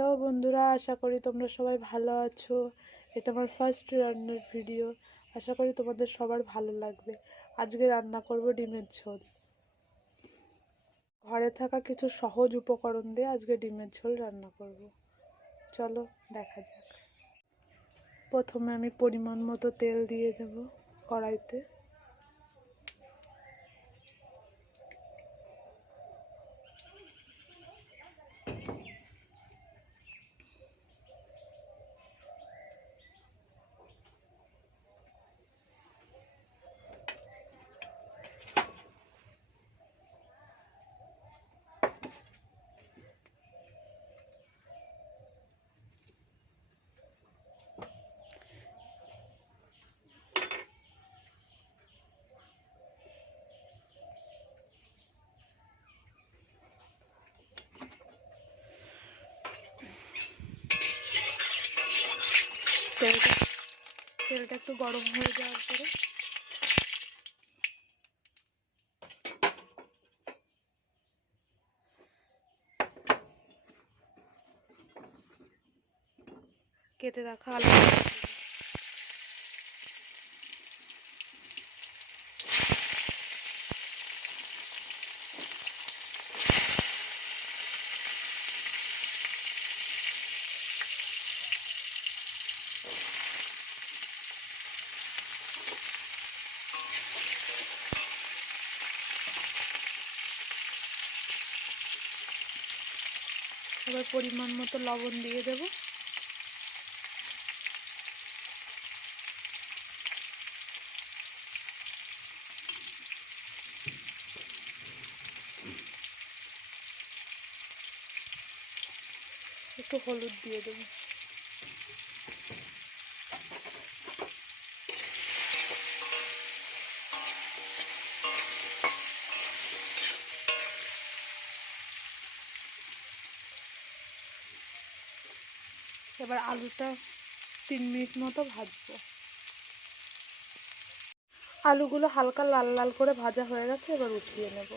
Hello বন্ধুরা, আশা করি তোমরা সবাই ভালো আছো। এটা আমার ফার্স্ট রান্নার ভিডিও। আশা করি তোমাদের সবার ভালো লাগবে। আজকে রান্না করব ডিমের ঝোল। ঘরে থাকা কিছু সহজ উপকরণ দিয়ে আজকে ডিমের ঝোল রান্না করব। চলো দেখা যাক। প্রথমে আমি পরিমাণ মতো তেল দিয়ে দেব কড়াইতে। তেলটা একটু গরম হয়ে যাওয়ার পরে কেটে রাখা আলু এবার পরিমাণ মতো লবণ দিয়ে দেব। একটু হলুদ দিয়ে দেব। এবার আলুটা 3 মিনিট মতো ভাজবো। আলুগুলো হালকা লাল লাল করে ভাজা হয়ে গেছে, এবার উঠিয়ে নেব।